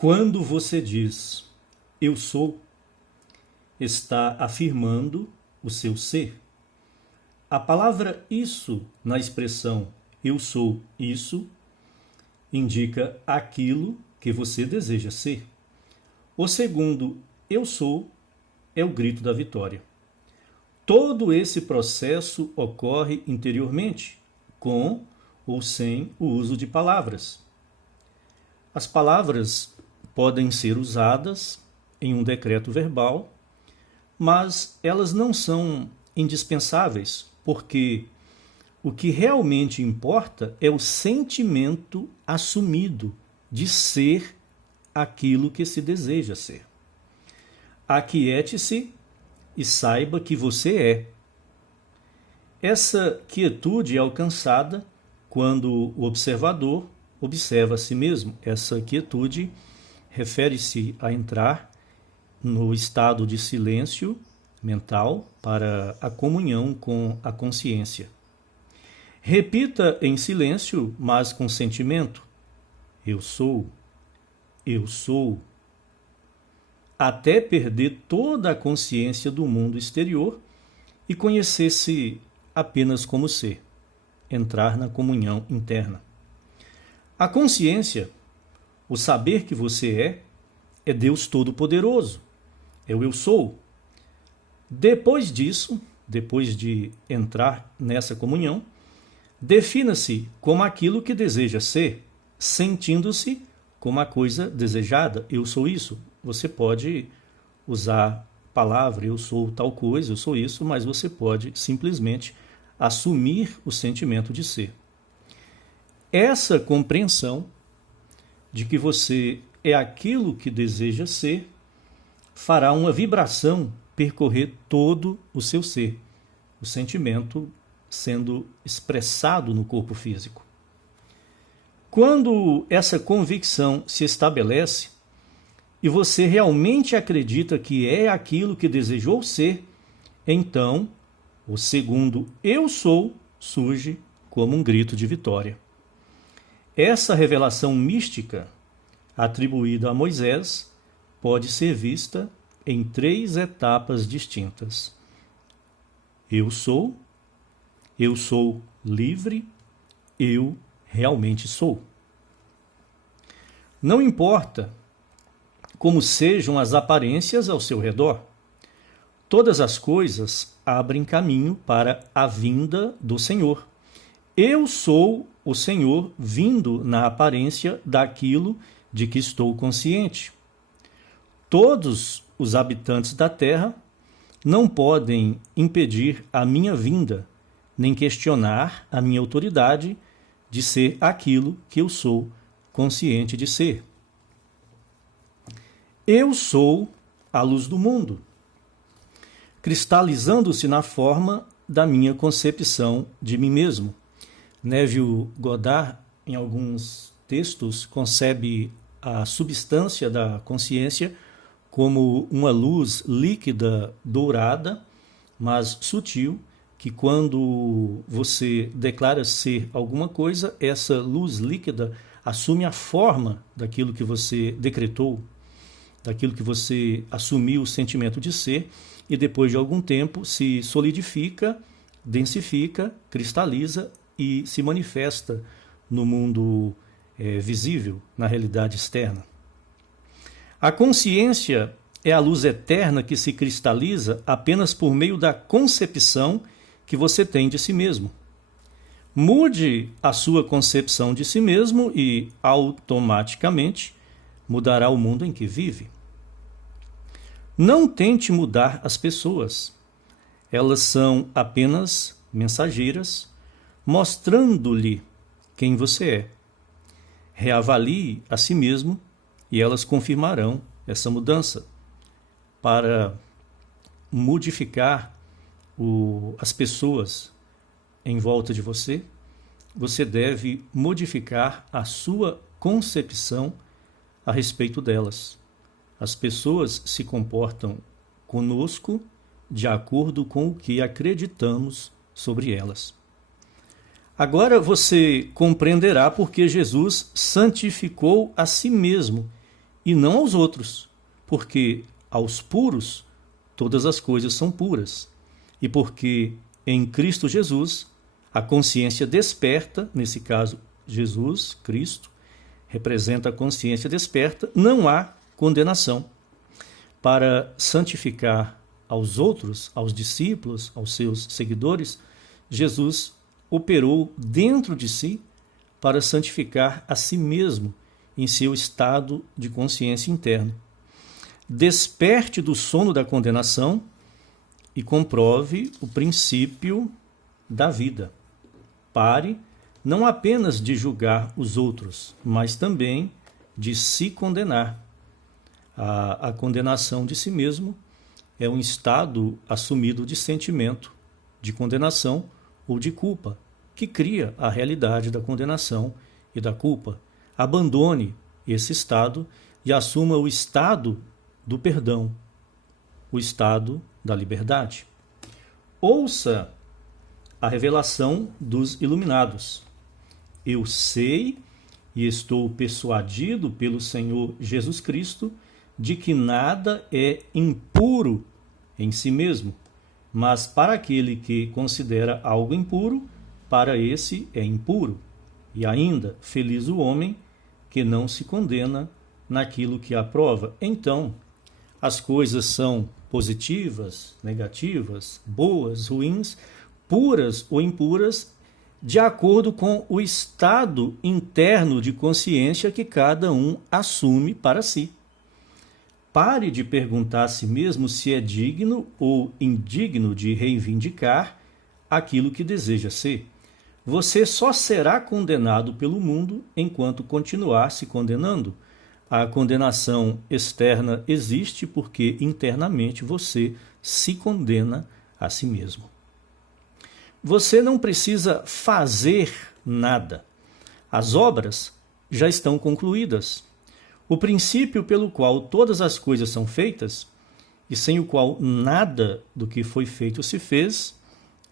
Quando você diz eu sou, está afirmando o seu ser. A palavra isso na expressão eu sou isso indica aquilo que você deseja ser. O segundo eu sou é o grito da vitória. Todo esse processo ocorre interiormente, com ou sem o uso de palavras. As palavras podem ser usadas em um decreto verbal, mas elas não são indispensáveis, porque o que realmente importa é o sentimento assumido de ser aquilo que se deseja ser. Aquiete-se e saiba que você é. Essa quietude é alcançada quando o observador observa a si mesmo. Essa quietude refere-se a entrar no estado de silêncio mental para a comunhão com a consciência. Repita em silêncio, mas com sentimento: eu sou, até perder toda a consciência do mundo exterior e conhecer-se apenas como ser, entrar na comunhão interna. A consciência, o saber que você é Deus Todo-Poderoso, é o eu sou. Depois disso, depois de entrar nessa comunhão, defina-se como aquilo que deseja ser, sentindo-se como a coisa desejada. Eu sou isso. Você pode usar a palavra eu sou tal coisa, eu sou isso, mas você pode simplesmente assumir o sentimento de ser. Essa compreensão de que você é aquilo que deseja ser fará uma vibração percorrer todo o seu ser, o sentimento sendo expressado no corpo físico. Quando essa convicção se estabelece e você realmente acredita que é aquilo que desejou ser, então o segundo eu sou surge como um grito de vitória. Essa revelação mística atribuída a Moisés pode ser vista em 3 etapas distintas. Eu sou livre, eu realmente sou. Não importa como sejam as aparências ao seu redor, todas as coisas abrem caminho para a vinda do Senhor. Eu sou o Senhor vindo na aparência daquilo de que estou consciente. Todos os habitantes da terra não podem impedir a minha vinda, nem questionar a minha autoridade de ser aquilo que eu sou consciente de ser. Eu sou a luz do mundo, cristalizando-se na forma da minha concepção de mim mesmo. Neville Goddard, em alguns textos, concebe a substância da consciência como uma luz líquida dourada, mas sutil, que quando você declara ser alguma coisa, essa luz líquida assume a forma daquilo que você decretou, daquilo que você assumiu o sentimento de ser, e depois de algum tempo se solidifica, densifica, cristaliza e se manifesta no mundo visível, na realidade externa. A consciência é a luz eterna que se cristaliza apenas por meio da concepção que você tem de si mesmo. Mude a sua concepção de si mesmo e, automaticamente, mudará o mundo em que vive. Não tente mudar as pessoas. Elas são apenas mensageiras, mostrando-lhe quem você é. Reavalie a si mesmo e elas confirmarão essa mudança. Para modificar as pessoas em volta de você, você deve modificar a sua concepção a respeito delas. As pessoas se comportam conosco de acordo com o que acreditamos sobre elas. Agora você compreenderá porque Jesus santificou a si mesmo e não aos outros, porque aos puros todas as coisas são puras, e porque em Cristo Jesus a consciência desperta, nesse caso Jesus, Cristo, representa a consciência desperta, não há condenação. Para santificar aos outros, aos discípulos, aos seus seguidores, Jesus operou dentro de si para santificar a si mesmo em seu estado de consciência interno. Desperte do sono da condenação e comprove o princípio da vida. Pare não apenas de julgar os outros, mas também de se condenar. A condenação de si mesmo é um estado assumido de sentimento, de condenação ou de culpa, que cria a realidade da condenação e da culpa. Abandone esse estado e assuma o estado do perdão, o estado da liberdade. Ouça a revelação dos iluminados. Eu sei e estou persuadido pelo Senhor Jesus Cristo de que nada é impuro em si mesmo, mas para aquele que considera algo impuro, para esse é impuro. E ainda, feliz o homem que não se condena naquilo que aprova. Então, as coisas são positivas, negativas, boas, ruins, puras ou impuras, de acordo com o estado interno de consciência que cada um assume para si. Pare de perguntar a si mesmo se é digno ou indigno de reivindicar aquilo que deseja ser. Você só será condenado pelo mundo enquanto continuar se condenando. A condenação externa existe porque internamente você se condena a si mesmo. Você não precisa fazer nada. As obras já estão concluídas. O princípio pelo qual todas as coisas são feitas, e sem o qual nada do que foi feito se fez,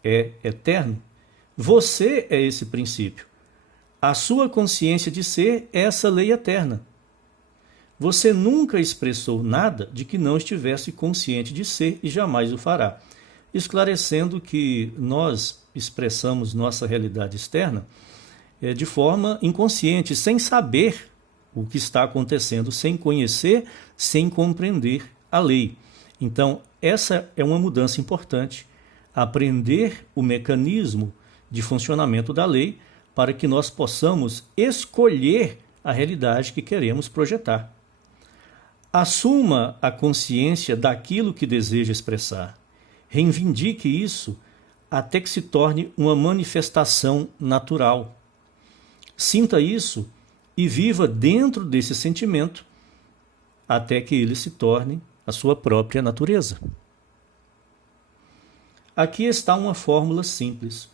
é eterno. Você é esse princípio. A sua consciência de ser é essa lei eterna. Você nunca expressou nada de que não estivesse consciente de ser e jamais o fará. Esclarecendo que nós expressamos nossa realidade externa de forma inconsciente, sem saber o que está acontecendo, sem conhecer, sem compreender a lei. Então, essa é uma mudança importante. Aprender o mecanismo de funcionamento da lei para que nós possamos escolher a realidade que queremos projetar. Assuma a consciência daquilo que deseja expressar. Reivindique isso até que se torne uma manifestação natural. Sinta isso e viva dentro desse sentimento até que ele se torne a sua própria natureza. Aqui está uma fórmula simples.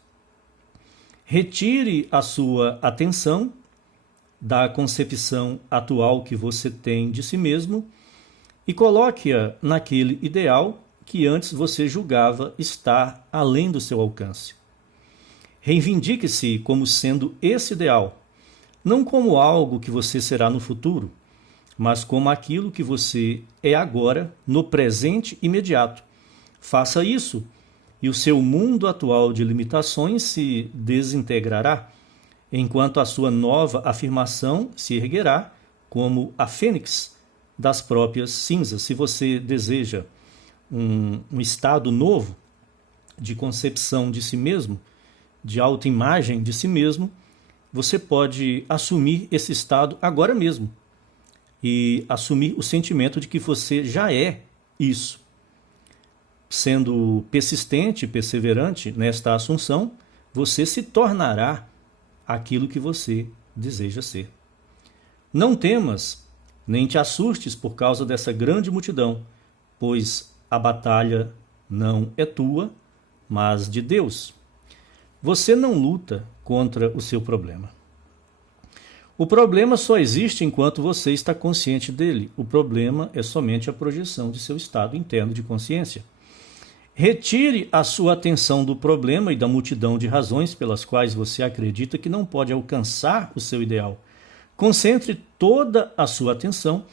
Retire a sua atenção da concepção atual que você tem de si mesmo e coloque-a naquele ideal que antes você julgava estar além do seu alcance. Reivindique-se como sendo esse ideal, não como algo que você será no futuro, mas como aquilo que você é agora, no presente imediato. Faça isso e o seu mundo atual de limitações se desintegrará, enquanto a sua nova afirmação se erguerá como a fênix das próprias cinzas. Se você deseja um estado novo de concepção de si mesmo, de autoimagem de si mesmo, você pode assumir esse estado agora mesmo e assumir o sentimento de que você já é isso. Sendo persistente e perseverante nesta assunção, você se tornará aquilo que você deseja ser. Não temas, nem te assustes por causa dessa grande multidão, pois a batalha não é tua, mas de Deus. Você não luta contra o seu problema. O problema só existe enquanto você está consciente dele. O problema é somente a projeção de seu estado interno de consciência. Retire a sua atenção do problema e da multidão de razões pelas quais você acredita que não pode alcançar o seu ideal. Concentre toda a sua atenção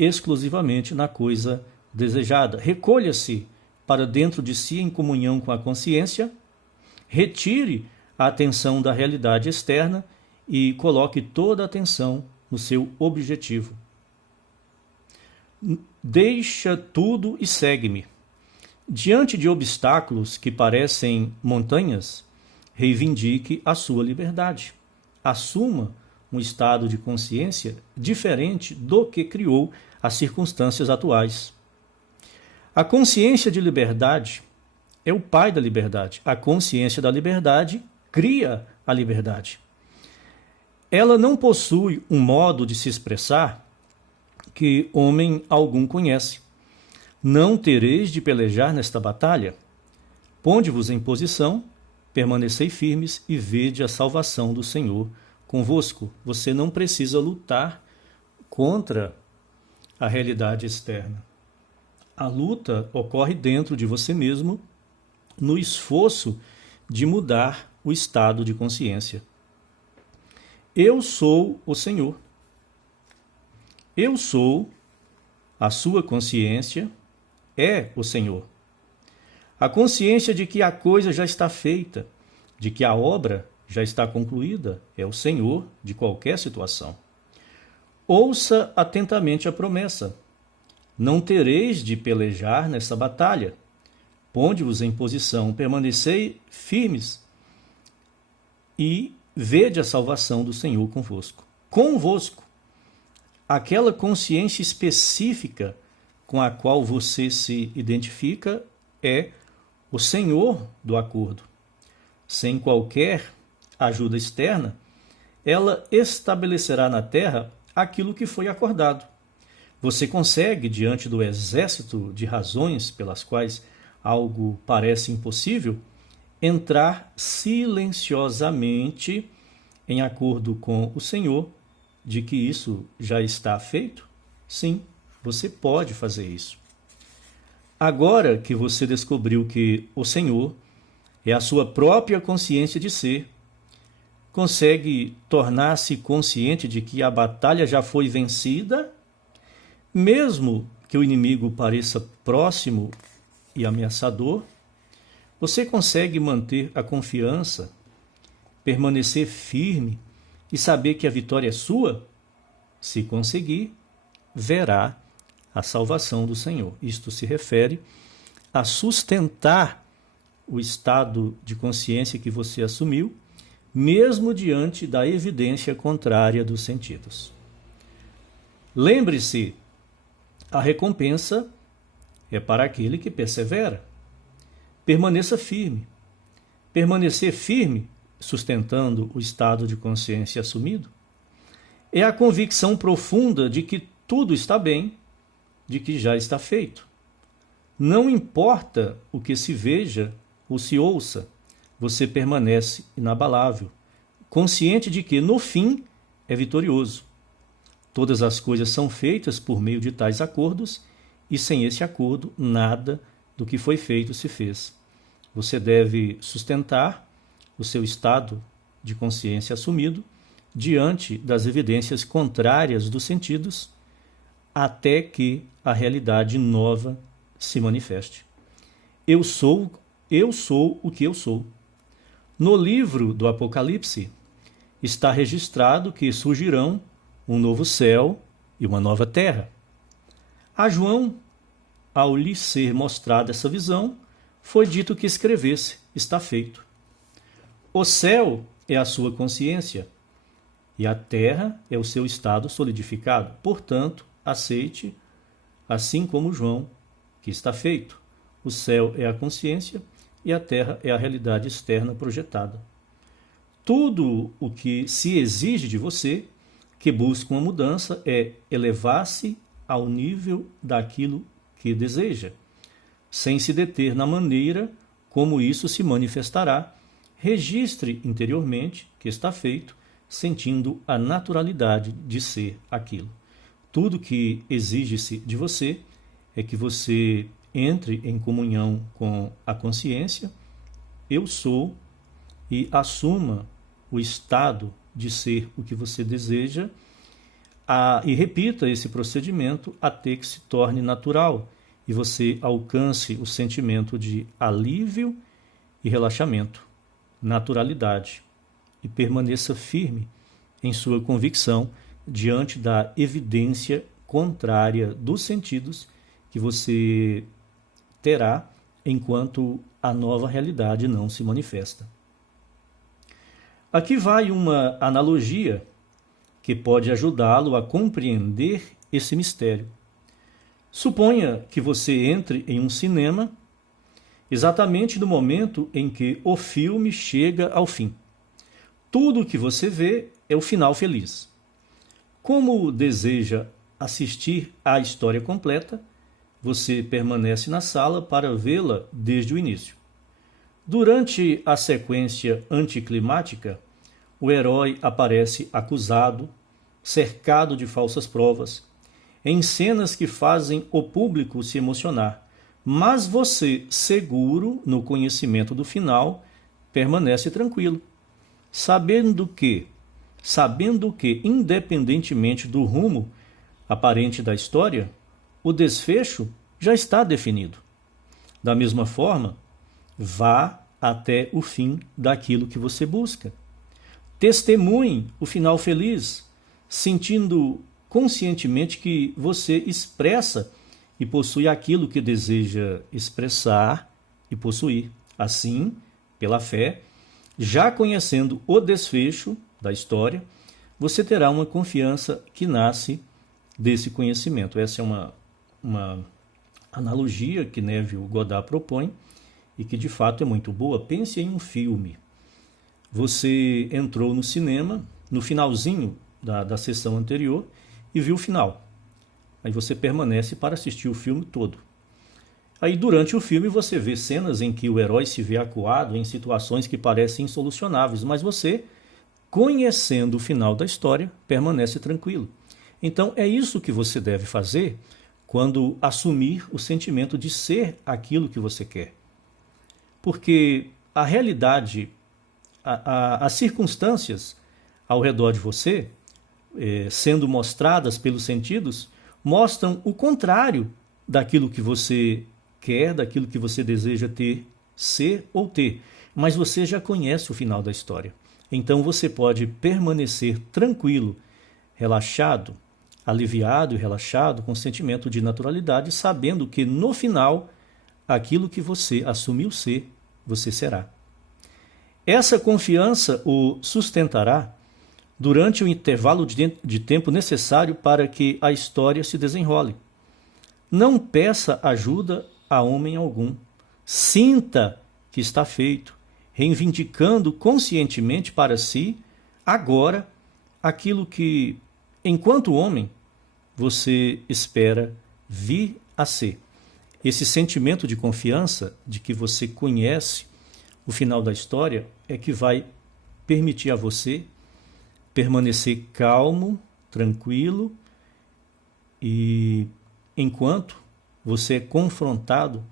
exclusivamente na coisa desejada. Recolha-se para dentro de si em comunhão com a consciência, retire a atenção da realidade externa e coloque toda a atenção no seu objetivo. Deixa tudo e segue-me. Diante de obstáculos que parecem montanhas, reivindique a sua liberdade. Assuma um estado de consciência diferente do que criou as circunstâncias atuais. A consciência de liberdade é o pai da liberdade. A consciência da liberdade cria a liberdade. Ela não possui um modo de se expressar que homem algum conhece. Não tereis de pelejar nesta batalha. Ponde-vos em posição, permanecei firmes e vede a salvação do Senhor convosco. Você não precisa lutar contra a realidade externa. A luta ocorre dentro de você mesmo, no esforço de mudar o estado de consciência. Eu sou o Senhor. Eu sou, a sua consciência é o Senhor. A consciência de que a coisa já está feita, de que a obra já está concluída, é o Senhor de qualquer situação. Ouça atentamente a promessa. Não tereis de pelejar nessa batalha. Ponde-vos em posição, permanecei firmes e vede a salvação do Senhor convosco. Convosco. Aquela consciência específica com a qual você se identifica é o Senhor do acordo. Sem qualquer ajuda externa, ela estabelecerá na terra aquilo que foi acordado. Você consegue, diante do exército de razões pelas quais algo parece impossível, entrar silenciosamente em acordo com o Senhor de que isso já está feito? Sim, você pode fazer isso. Agora que você descobriu que o Senhor é a sua própria consciência de ser, consegue tornar-se consciente de que a batalha já foi vencida, mesmo que o inimigo pareça próximo e ameaçador, você consegue manter a confiança, permanecer firme e saber que a vitória é sua? Se conseguir, verá a salvação do Senhor. Isto se refere a sustentar o estado de consciência que você assumiu, mesmo diante da evidência contrária dos sentidos. Lembre-se, a recompensa é para aquele que persevera. Permaneça firme. Permanecer firme, sustentando o estado de consciência assumido, é a convicção profunda de que tudo está bem, de que já está feito. Não importa o que se veja ou se ouça, você permanece inabalável, consciente de que, no fim, é vitorioso. Todas as coisas são feitas por meio de tais acordos, e sem esse acordo, nada do que foi feito se fez. Você deve sustentar o seu estado de consciência assumido diante das evidências contrárias dos sentidos, até que a realidade nova se manifeste. Eu sou o que eu sou. No livro do Apocalipse está registrado que surgirão um novo céu e uma nova terra. A João, ao lhe ser mostrada essa visão, foi dito que escrevesse: está feito. O céu é a sua consciência e a terra é o seu estado solidificado. Portanto, aceite, assim como João, que está feito. O céu é a consciência e a terra é a realidade externa projetada. Tudo o que se exige de você, que busca uma mudança, é elevar-se ao nível daquilo que deseja, sem se deter na maneira como isso se manifestará. Registre interiormente que está feito, sentindo a naturalidade de ser aquilo. Tudo que exige-se de você é que você entre em comunhão com a consciência, eu sou, e assuma o estado de ser o que você deseja, e repita esse procedimento até que se torne natural e você alcance o sentimento de alívio e relaxamento, naturalidade, e permaneça firme em sua convicção diante da evidência contrária dos sentidos que você terá enquanto a nova realidade não se manifesta. Aqui vai uma analogia que pode ajudá-lo a compreender esse mistério. Suponha que você entre em um cinema exatamente no momento em que o filme chega ao fim. Tudo o que você vê é o final feliz. Como deseja assistir à história completa, você permanece na sala para vê-la desde o início. Durante a sequência anticlimática, o herói aparece acusado, cercado de falsas provas, em cenas que fazem o público se emocionar, mas você, seguro no conhecimento do final, permanece tranquilo, sabendo que, independentemente do rumo aparente da história, o desfecho já está definido. Da mesma forma, vá até o fim daquilo que você busca. Testemunhe o final feliz, sentindo conscientemente que você expressa e possui aquilo que deseja expressar e possuir. Assim, pela fé, já conhecendo o desfecho da história, você terá uma confiança que nasce desse conhecimento. Essa é uma analogia que Neville Goddard propõe e que de fato é muito boa. Pense em um filme. Você entrou no cinema, no finalzinho da sessão anterior, e viu o final. Aí você permanece para assistir o filme todo. Aí durante o filme você vê cenas em que o herói se vê acuado em situações que parecem insolucionáveis, mas você, conhecendo o final da história, permanece tranquilo. Então é isso que você deve fazer quando assumir o sentimento de ser aquilo que você quer. Porque a realidade, as circunstâncias ao redor de você, sendo mostradas pelos sentidos, mostram o contrário daquilo que você quer, daquilo que você deseja ter, ser ou ter. Mas você já conhece o final da história. Então você pode permanecer tranquilo, relaxado, aliviado e relaxado, com sentimento de naturalidade, sabendo que no final, aquilo que você assumiu ser, você será. Essa confiança o sustentará durante o intervalo de tempo necessário para que a história se desenrole. Não peça ajuda a homem algum. Sinta que está feito, reivindicando conscientemente para si, agora, aquilo que, enquanto homem, você espera vir a ser. Esse sentimento de confiança, de que você conhece o final da história, é que vai permitir a você permanecer calmo, tranquilo, e enquanto você é confrontado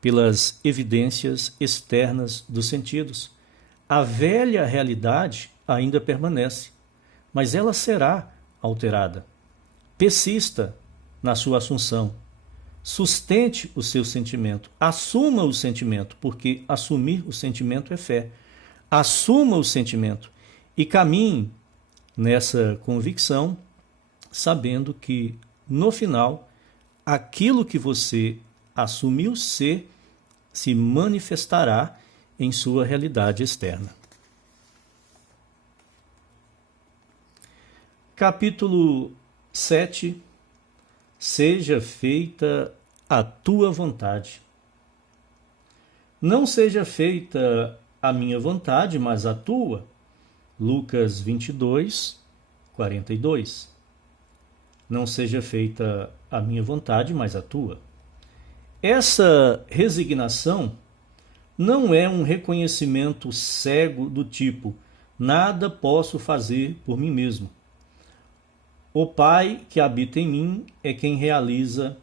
pelas evidências externas dos sentidos. A velha realidade ainda permanece, mas ela será alterada. Persista na sua assunção. Sustente o seu sentimento. Assuma o sentimento, porque assumir o sentimento é fé. Assuma o sentimento e caminhe nessa convicção, sabendo que, no final, aquilo que você assumiu ser se manifestará em sua realidade externa. Capítulo 7. Seja feita a tua vontade. Não seja feita a minha vontade, mas a tua. Lucas 22, 42. Não seja feita a minha vontade, mas a tua. Essa resignação não é um reconhecimento cego do tipo, nada posso fazer por mim mesmo. O Pai que habita em mim é quem realiza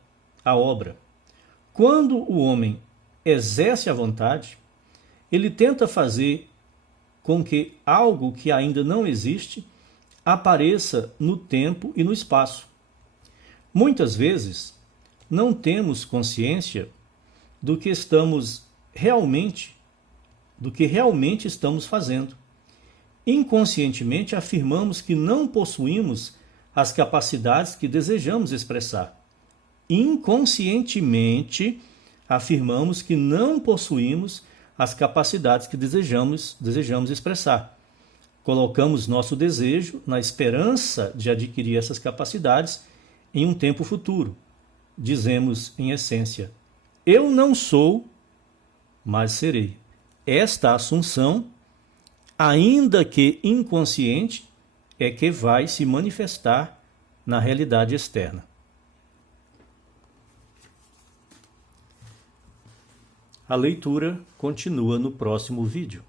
a obra. Quando o homem exerce a vontade, ele tenta fazer com que algo que ainda não existe apareça no tempo e no espaço. Muitas vezes, não temos consciência do que realmente estamos fazendo. Inconscientemente afirmamos que não possuímos as capacidades que desejamos expressar. Inconscientemente afirmamos que não possuímos as capacidades que desejamos expressar. Colocamos nosso desejo na esperança de adquirir essas capacidades em um tempo futuro. Dizemos, em essência, eu não sou, mas serei. Esta assunção, ainda que inconsciente, é que vai se manifestar na realidade externa. A leitura continua no próximo vídeo.